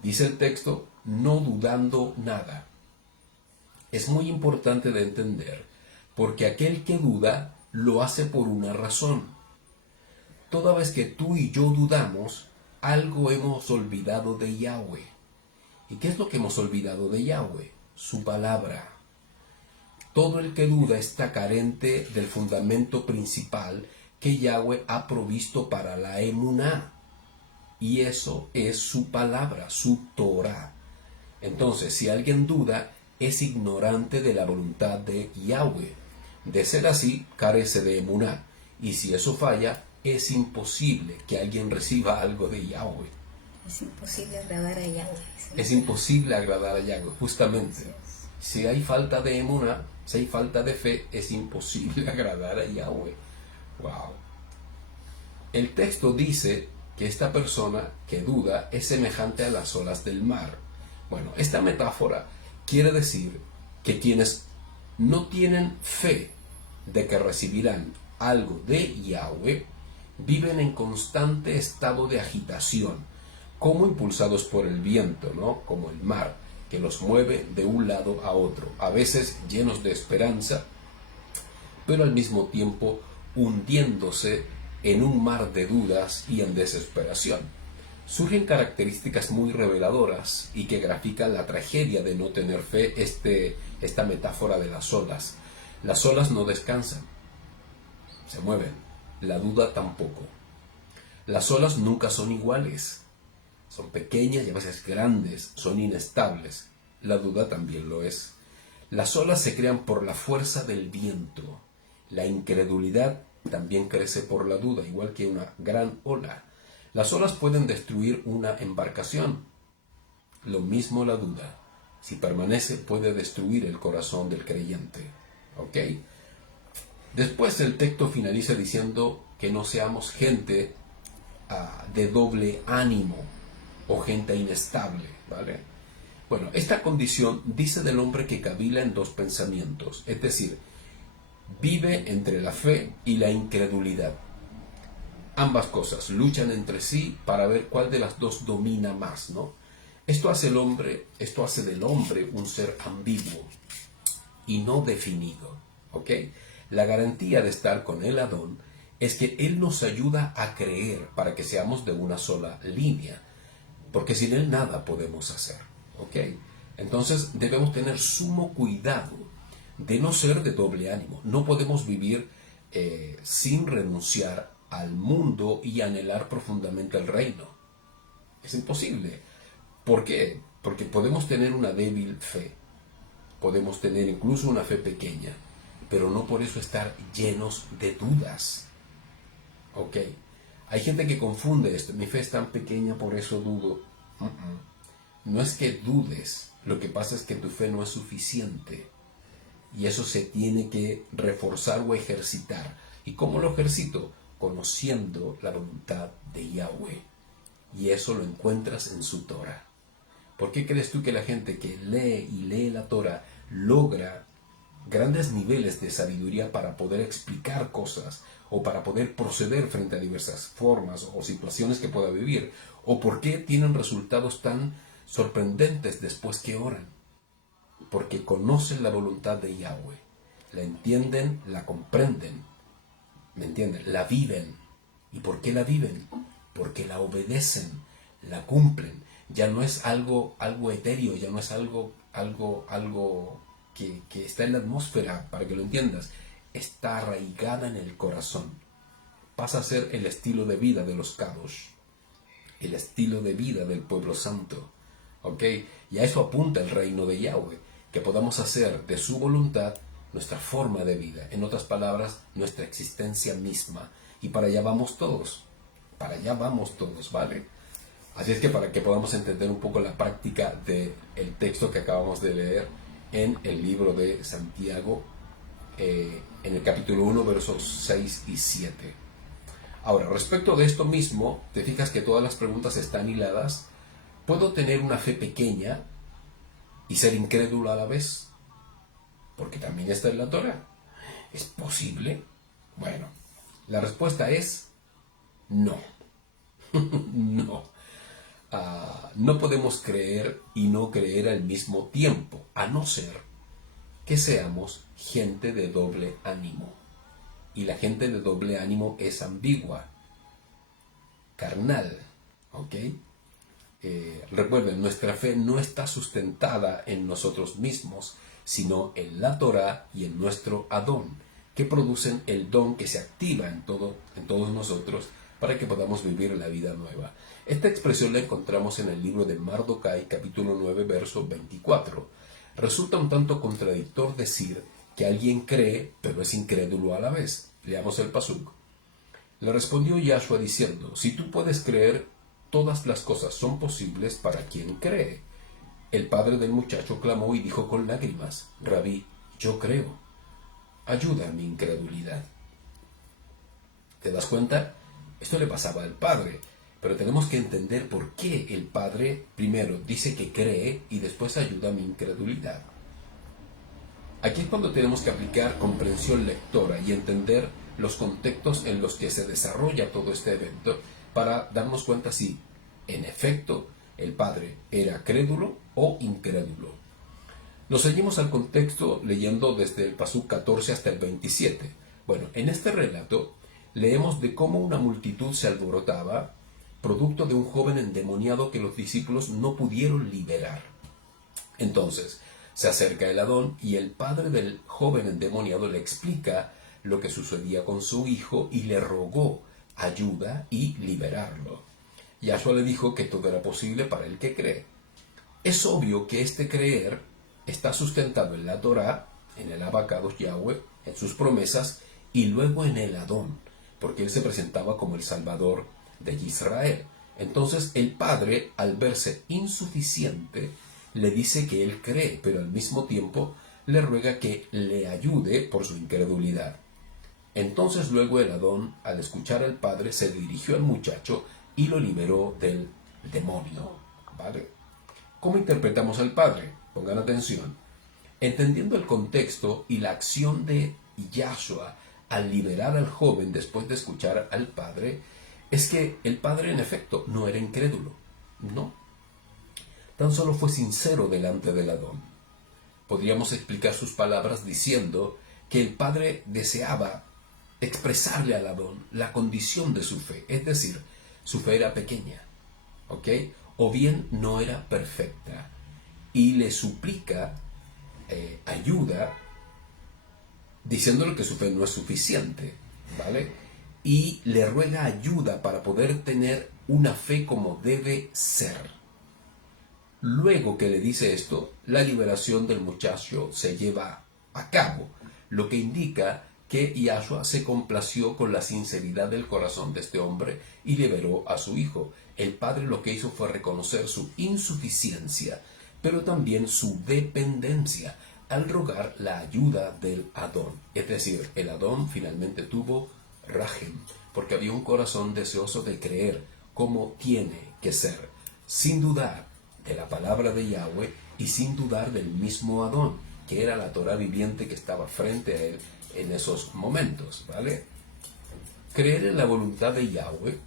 Dice el texto, no dudando nada. Es muy importante de entender, porque aquel que duda lo hace por una razón. Toda vez que tú y yo dudamos, algo hemos olvidado de Yahweh. ¿Y qué es lo que hemos olvidado de Yahweh? Su palabra. Todo el que duda está carente del fundamento principal que Yahweh ha provisto para la emuná. Y eso es su palabra, su Torah. Entonces, si alguien duda, es ignorante de la voluntad de Yahweh. De ser así, carece de emuná. Y si eso falla, es imposible que alguien reciba algo de Yahweh. Es imposible agradar a Yahweh. Es imposible agradar a Yahweh, justamente. Si hay falta de emuná, si hay falta de fe, es imposible agradar a Yahweh. Wow. El texto dice que esta persona que duda es semejante a las olas del mar. Bueno, esta metáfora quiere decir que quienes no tienen fe de que recibirán algo de Yahweh viven en constante estado de agitación, como impulsados por el viento, ¿no? Como el mar, que los mueve de un lado a otro, a veces llenos de esperanza, pero al mismo tiempo hundiéndose en un mar de dudas y en desesperación. Surgen características muy reveladoras y que grafican la tragedia de no tener fe, esta metáfora de las olas. Las olas no descansan, se mueven, la duda tampoco. Las olas nunca son iguales, son pequeñas y a veces grandes, son inestables. La duda también lo es. Las olas se crean por la fuerza del viento. La incredulidad también crece por la duda, igual que una gran ola. Las olas pueden destruir una embarcación. Lo mismo la duda. Si permanece, puede destruir el corazón del creyente. ¿Ok? Después el texto finaliza diciendo que no seamos gente de doble ánimo o gente inestable, ¿vale? Bueno, esta condición dice del hombre que cavila en dos pensamientos, es decir, vive entre la fe y la incredulidad. Ambas cosas luchan entre sí para ver cuál de las dos domina más, ¿no? Esto hace del hombre un ser ambiguo y no definido, ¿ok? La garantía de estar con el Adón es que Él nos ayuda a creer para que seamos de una sola línea, porque sin Él nada podemos hacer, ¿ok? Entonces debemos tener sumo cuidado de no ser de doble ánimo. No podemos vivir sin renunciar al mundo y anhelar profundamente el reino. Es imposible. ¿Por qué? Porque podemos tener una débil fe, podemos tener incluso una fe pequeña, pero no por eso estar llenos de dudas. ¿Ok? Hay gente que confunde esto. Mi fe es tan pequeña, por eso dudo. No es que dudes, lo que pasa es que tu fe no es suficiente. Y eso se tiene que reforzar o ejercitar. ¿Y cómo lo ejercito? Conociendo la voluntad de Yahweh. Y eso lo encuentras en su Torah. ¿Por qué crees tú que la gente que lee la Torah logra grandes niveles de sabiduría para poder explicar cosas o para poder proceder frente a diversas formas o situaciones que pueda vivir? ¿O por qué tienen resultados tan sorprendentes después que oran? Porque conocen la voluntad de Yahweh, la entienden, la comprenden, ¿me entienden? La viven. ¿Y por qué la viven? Porque la obedecen, la cumplen. Ya no es algo etéreo, ya no es algo que está en la atmósfera, para que lo entiendas. Está arraigada en el corazón. Pasa a ser el estilo de vida de los Kadosh, el estilo de vida del pueblo santo. ¿Ok? Y a eso apunta el reino de Yahweh, que podamos hacer de su voluntad nuestra forma de vida. En otras palabras, nuestra existencia misma. Y para allá vamos todos. Para allá vamos todos, ¿vale? Así es que para que podamos entender un poco la práctica del texto que acabamos de leer en el libro de Santiago, en el capítulo 1, versos 6 y 7. Ahora, respecto de esto mismo, te fijas que todas las preguntas están hiladas. ¿Puedo tener una fe pequeña y ser incrédulo a la vez? Porque también está en la Torah. ¿Es posible? Bueno, la respuesta es no. No. No podemos creer y no creer al mismo tiempo, a no ser que seamos gente de doble ánimo. Y la gente de doble ánimo es ambigua, carnal, ¿ok? Recuerden, nuestra fe no está sustentada en nosotros mismos, sino en la Torah y en nuestro Adón, que producen el don que se activa en todos nosotros para que podamos vivir la vida nueva. Esta expresión la encontramos en el libro de Mardokai, capítulo 9, verso 24. Resulta un tanto contradictor decir que alguien cree, pero es incrédulo a la vez. Leamos el pasuk. Le respondió Yahshua diciendo, si tú puedes creer, todas las cosas son posibles para quien cree. El padre del muchacho clamó y dijo con lágrimas, Rabí, yo creo. Ayuda a mi incredulidad. ¿Te das cuenta? Esto le pasaba al padre, pero tenemos que entender por qué el padre primero dice que cree y después ayuda a mi incredulidad. Aquí es cuando tenemos que aplicar comprensión lectora y entender los contextos en los que se desarrolla todo este evento para darnos cuenta si, en efecto, el padre era crédulo o incrédulo. Nos seguimos al contexto leyendo desde el pasuk 14 hasta el 27. Bueno, en este relato leemos de cómo una multitud se alborotaba, producto de un joven endemoniado que los discípulos no pudieron liberar. Entonces, se acerca el Adón y el padre del joven endemoniado le explica lo que sucedía con su hijo y le rogó ayuda y liberarlo. Yahshua le dijo que todo era posible para el que cree. Es obvio que este creer está sustentado en la Torá, en el Abacados Yahweh, en sus promesas, y luego en el Adón, porque él se presentaba como el Salvador de Israel. Entonces el padre, al verse insuficiente, le dice que él cree, pero al mismo tiempo le ruega que le ayude por su incredulidad. Entonces luego el Adón, al escuchar al padre, se dirigió al muchacho y lo liberó del demonio. ¿Vale? ¿Cómo interpretamos al padre? Pongan atención. Entendiendo el contexto y la acción de Yahshua al liberar al joven después de escuchar al padre, es que el padre en efecto no era incrédulo, no. Tan solo fue sincero delante del Adón. Podríamos explicar sus palabras diciendo que el padre deseaba expresarle al Adón la condición de su fe, es decir, su fe era pequeña, ¿ok? O bien no era perfecta, y le suplica ayuda diciéndole que su fe no es suficiente, ¿vale? Y le ruega ayuda para poder tener una fe como debe ser. Luego que le dice esto, la liberación del muchacho se lleva a cabo, lo que indica que Yahshua se complació con la sinceridad del corazón de este hombre y liberó a su hijo. El padre lo que hizo fue reconocer su insuficiencia, pero también su dependencia, al rogar la ayuda del Adón. Es decir, el Adón finalmente tuvo Rahem, porque había un corazón deseoso de creer como tiene que ser, sin dudar de la palabra de Yahweh y sin dudar del mismo Adón, que era la Torah viviente que estaba frente a él en esos momentos, ¿vale? Creer en la voluntad de Yahweh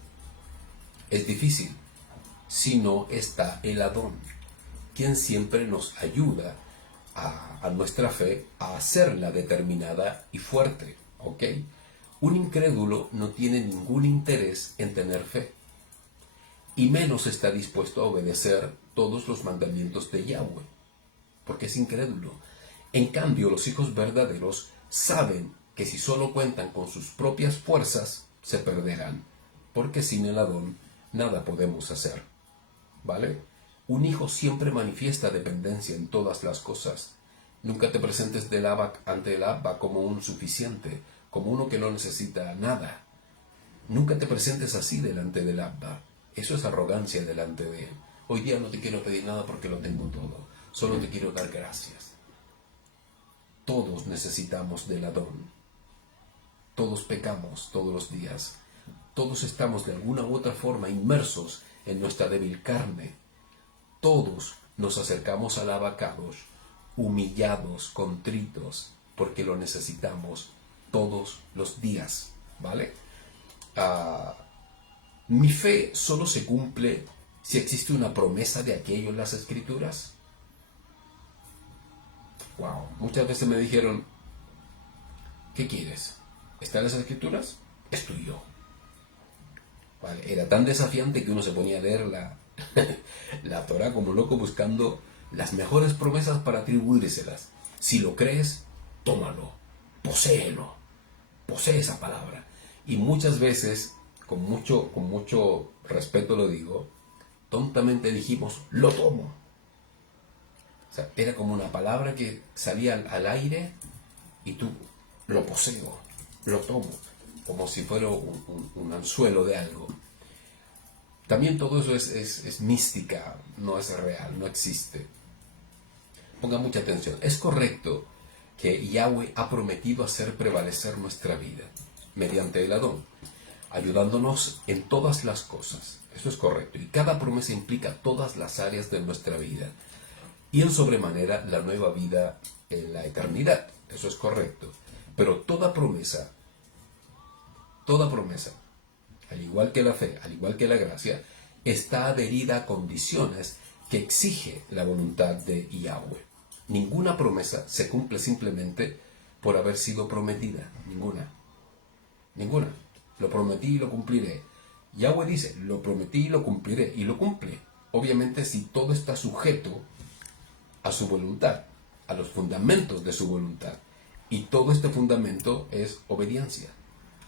es difícil si no está el Adón, quien siempre nos ayuda a nuestra fe a hacerla determinada y fuerte, ¿ok? Un incrédulo no tiene ningún interés en tener fe, y menos está dispuesto a obedecer todos los mandamientos de Yahweh, porque es incrédulo. En cambio, los hijos verdaderos saben que si solo cuentan con sus propias fuerzas, se perderán, porque sin el Adón nada podemos hacer, ¿vale? Un hijo siempre manifiesta dependencia en todas las cosas. Nunca te presentes ante el Abba como un suficiente, como uno que no necesita nada. Nunca te presentes así delante del Abba. Eso es arrogancia delante de él. Hoy día no te quiero pedir nada porque lo tengo todo. Solo te quiero dar gracias. Todos necesitamos del Adón. Todos pecamos todos los días. Todos estamos de alguna u otra forma inmersos en nuestra débil carne. Todos nos acercamos al Abacados, humillados, contritos, porque lo necesitamos todos los días, ¿vale? Mi fe solo se cumple si existe una promesa de aquello en las Escrituras. Wow, muchas veces me dijeron, ¿qué quieres? ¿Está en las Escrituras? Es tuyo. Vale, era tan desafiante que uno se ponía a leer la Torah como loco buscando las mejores promesas para atribuírselas. Si lo crees, tómalo, poséelo, posee esa palabra. Y muchas veces, con mucho respeto lo digo, tontamente dijimos, lo tomo. O sea, era como una palabra que salía al aire y tú, lo poseo, lo tomo, como si fuera un anzuelo de algo. También todo eso es mística, no es real, no existe. Ponga mucha atención. Es correcto que Yahweh ha prometido hacer prevalecer nuestra vida mediante el Adón, ayudándonos en todas las cosas. Eso es correcto. Y cada promesa implica todas las áreas de nuestra vida. Y en sobremanera la nueva vida en la eternidad. Eso es correcto. Pero toda promesa, al igual que la fe, al igual que la gracia, está adherida a condiciones que exige la voluntad de Yahweh. Ninguna promesa se cumple simplemente por haber sido prometida. Ninguna. Lo prometí y lo cumpliré. Yahweh dice, lo prometí y lo cumpliré. Y lo cumple. Obviamente si todo está sujeto a su voluntad, a los fundamentos de su voluntad. Y todo este fundamento es obediencia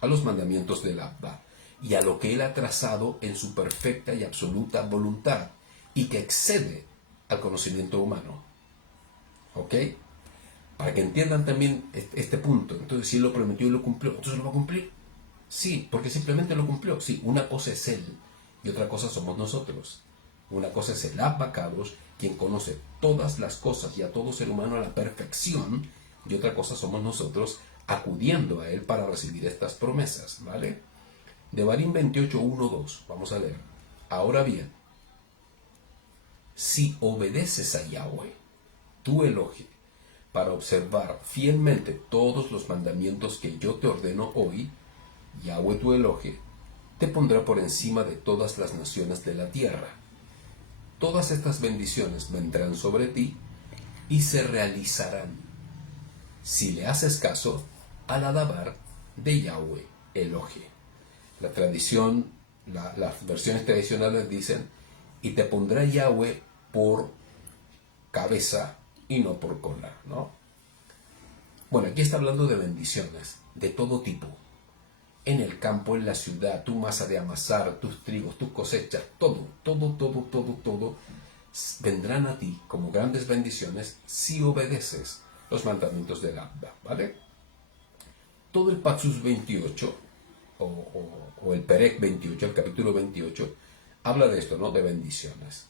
a los mandamientos del Abba y a lo que Él ha trazado en su perfecta y absoluta voluntad y que excede al conocimiento humano. ¿Ok? Para que entiendan también este punto. Entonces, si Él lo prometió y lo cumplió, ¿entonces lo va a cumplir? Sí, porque simplemente lo cumplió. Sí, una cosa es Él y otra cosa somos nosotros. Una cosa es el Abacados, quien conoce todas las cosas y a todo ser humano a la perfección, y otra cosa somos nosotros acudiendo a Él para recibir estas promesas, ¿vale? Devarim 28, 1, 2, vamos a leer. Ahora bien, si obedeces a Yahweh, tu Elohim, para observar fielmente todos los mandamientos que yo te ordeno hoy, Yahweh tu Elohim te pondrá por encima de todas las naciones de la tierra. Todas estas bendiciones vendrán sobre ti y se realizarán si le haces caso al adabar de Yahweh Elohim. La tradición, las versiones tradicionales dicen, y te pondrá Yahweh por cabeza y no por cola, ¿no? Bueno, aquí está hablando de bendiciones de todo tipo. En el campo, en la ciudad, tu masa de amasar, tus trigos, tus cosechas, todo vendrán a ti como grandes bendiciones si obedeces los mandamientos del Abba, ¿vale? Todo el Patsus 28 o el Perek 28, el capítulo 28, habla de esto, ¿no? De bendiciones.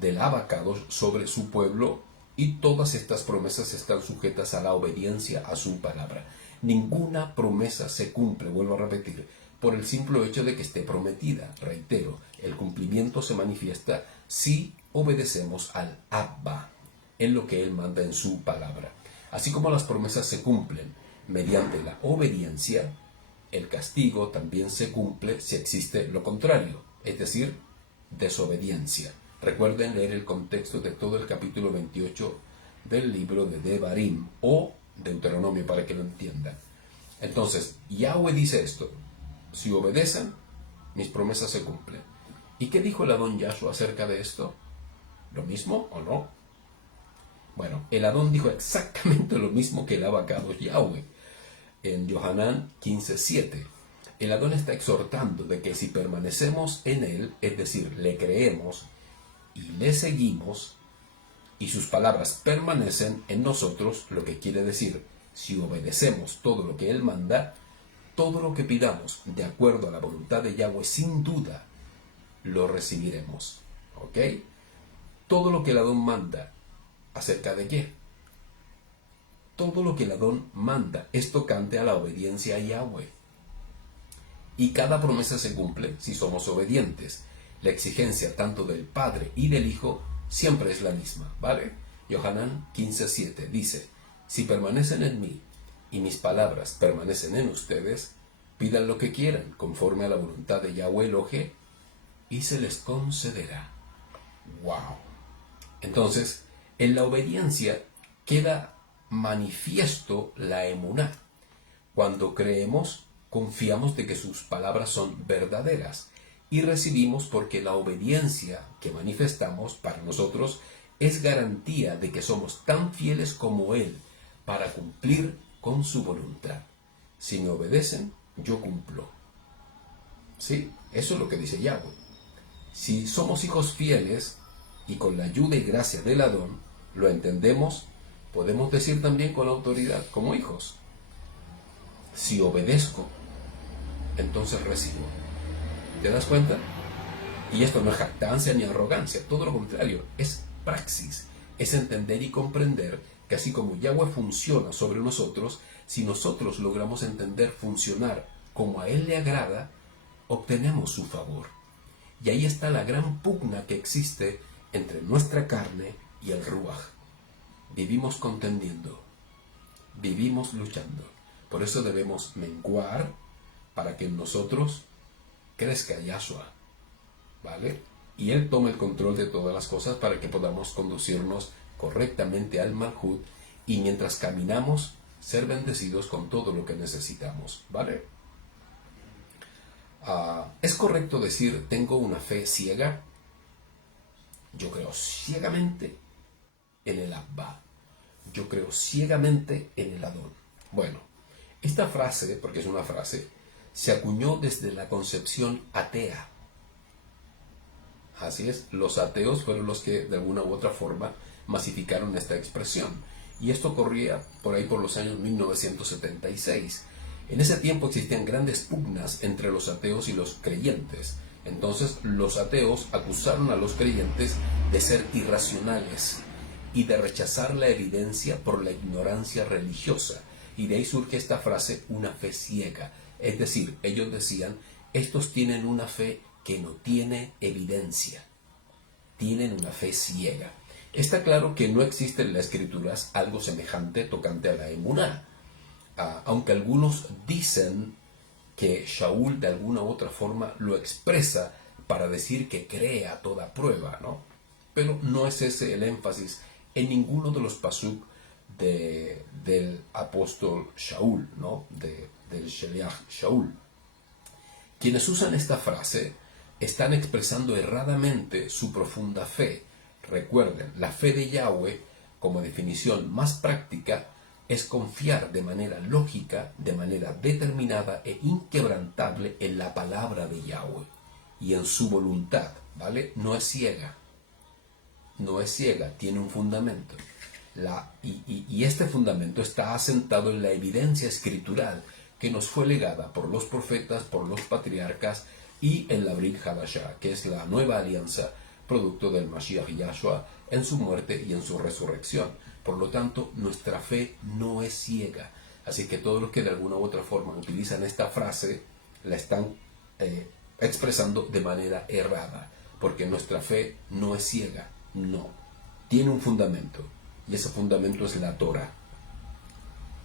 Del Abacados sobre su pueblo, y todas estas promesas están sujetas a la obediencia a su palabra. Ninguna promesa se cumple, vuelvo a repetir, por el simple hecho de que esté prometida. Reitero, el cumplimiento se manifiesta si obedecemos al Abba, en lo que Él manda en su palabra. Así como las promesas se cumplen mediante la obediencia, el castigo también se cumple si existe lo contrario, es decir, desobediencia. Recuerden leer el contexto de todo el capítulo 28 del libro de Devarim o Deuteronomio para que lo entiendan. Entonces, Yahweh dice esto: si obedecen, mis promesas se cumplen. ¿Y qué dijo el Adón Yahshua acerca de esto? ¿Lo mismo o no? Bueno, el Adón dijo exactamente lo mismo que el Abacados Yahweh. En Yohanan 15:7, el Adón está exhortando de que si permanecemos en Él, es decir, le creemos y le seguimos, y sus palabras permanecen en nosotros, lo que quiere decir, si obedecemos todo lo que Él manda, todo lo que pidamos de acuerdo a la voluntad de Yahweh, sin duda, lo recibiremos. ¿Ok? Todo lo que el Adón manda, ¿acerca de qué? Todo lo que el Adón manda es tocante a la obediencia a Yahweh. Y cada promesa se cumple si somos obedientes. La exigencia tanto del Padre y del Hijo siempre es la misma, ¿vale? Yohanan 15:7 dice: si permanecen en mí y mis palabras permanecen en ustedes, pidan lo que quieran conforme a la voluntad de Yahweh Elohim y se les concederá. ¡Wow! Entonces, en la obediencia queda manifiesto la emuná. Cuando creemos, confiamos de que sus palabras son verdaderas y recibimos porque la obediencia que manifestamos para nosotros es garantía de que somos tan fieles como Él para cumplir con su voluntad. Si me obedecen, yo cumplo. ¿Sí? Eso es lo que dice Yahweh. Si somos hijos fieles y con la ayuda y gracia del Adón lo entendemos, podemos decir también con autoridad, como hijos: si obedezco, entonces recibo. ¿Te das cuenta? Y esto no es jactancia ni arrogancia, todo lo contrario, es praxis, es entender y comprender que así como Yahweh funciona sobre nosotros, si nosotros logramos entender funcionar como a Él le agrada, obtenemos su favor. Y ahí está la gran pugna que existe entre nuestra carne y el Ruach. Vivimos contendiendo, vivimos luchando. Por eso debemos menguar para que en nosotros crezca Yahshua, ¿vale? Y Él tome el control de todas las cosas para que podamos conducirnos correctamente al Malhut y mientras caminamos ser bendecidos con todo lo que necesitamos, ¿vale? ¿Es correcto decir tengo una fe ciega? Yo creo ciegamente en el Abba. Yo creo ciegamente en el Adón. Bueno, esta frase, porque es una frase, se acuñó desde la concepción atea. Así es, los ateos fueron los que de alguna u otra forma masificaron esta expresión. Y esto corría por ahí por los años 1976. En ese tiempo existían grandes pugnas entre los ateos y los creyentes. Entonces los ateos acusaron a los creyentes de ser irracionales y de rechazar la evidencia por la ignorancia religiosa. Y de ahí surge esta frase, una fe ciega. Es decir, ellos decían, estos tienen una fe que no tiene evidencia. Tienen una fe ciega. Está claro que no existe en las escrituras algo semejante tocante a la emuná. Aunque algunos dicen que Shaul de alguna u otra forma lo expresa para decir que cree a toda prueba, ¿no? Pero no es ese el énfasis en ninguno de los pasuk del apóstol Shaul, ¿no? Del Sheliach Shaul. Quienes usan esta frase están expresando erradamente su profunda fe. Recuerden, la fe de Yahweh, como definición más práctica, es confiar de manera lógica, de manera determinada e inquebrantable en la palabra de Yahweh y en su voluntad, ¿vale? No es ciega, no es ciega, tiene un fundamento. Y este fundamento está asentado en la evidencia escritural que nos fue legada por los profetas, por los patriarcas y en la Brit Hadashah, que es la nueva alianza producto del Mashiach Yahshua en su muerte y en su resurrección. Por lo tanto, nuestra fe no es ciega. Así que todos los que de alguna u otra forma utilizan esta frase la están expresando de manera errada, porque nuestra fe no es ciega, no. Tiene un fundamento, y ese fundamento es la Torah.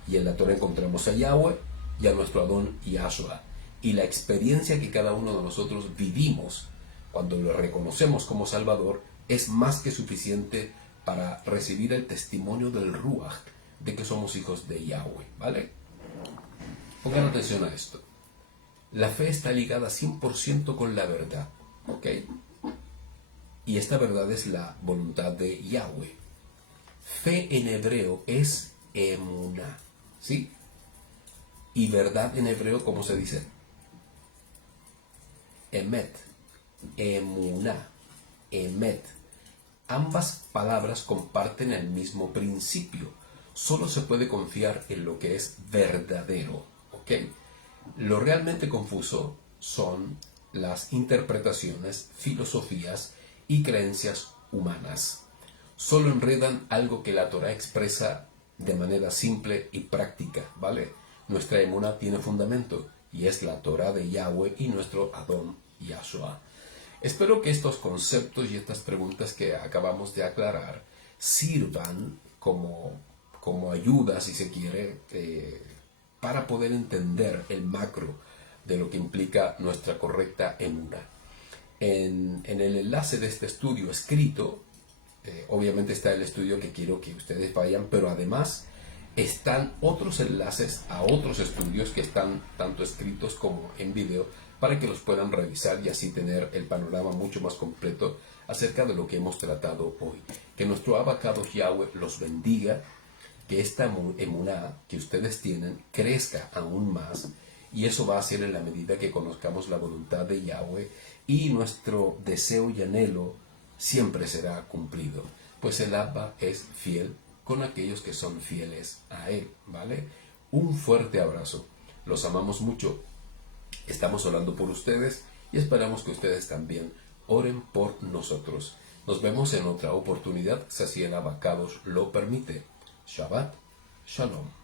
Y en la Torah encontramos a Yahweh y a nuestro Adón Yahshua. Y la experiencia que cada uno de nosotros vivimos cuando lo reconocemos como Salvador es más que suficiente para recibir el testimonio del Ruach de que somos hijos de Yahweh, ¿vale? Pongan atención a esto. La fe está ligada 100% con la verdad, ¿ok? Y esta verdad es la voluntad de Yahweh. Fe en hebreo es emuná, ¿sí? Y verdad en hebreo, ¿cómo se dice? Emet, emuná, emet. Ambas palabras comparten el mismo principio. Solo se puede confiar en lo que es verdadero, ¿ok? Lo realmente confuso son las interpretaciones, filosofías y creencias humanas. Solo enredan algo que la Torah expresa de manera simple y práctica, ¿vale? Nuestra emuná tiene fundamento y es la Torah de Yahweh y nuestro Adón Yahshua. Espero que estos conceptos y estas preguntas que acabamos de aclarar sirvan como ayuda, si se quiere, para poder entender el macro de lo que implica nuestra correcta emuná. En el enlace de este estudio escrito, obviamente está el estudio que quiero que ustedes vayan, pero además están otros enlaces a otros estudios que están tanto escritos como en video para que los puedan revisar y así tener el panorama mucho más completo acerca de lo que hemos tratado hoy. Que nuestro abacado Yahweh los bendiga, que esta emuná que ustedes tienen crezca aún más, y eso va a ser en la medida que conozcamos la voluntad de Yahweh y nuestro deseo y anhelo siempre será cumplido, pues el Abba es fiel con aquellos que son fieles a Él, ¿vale? Un fuerte abrazo, los amamos mucho, estamos orando por ustedes y esperamos que ustedes también oren por nosotros. Nos vemos en otra oportunidad, si así el Abacados lo permite. Shabbat Shalom.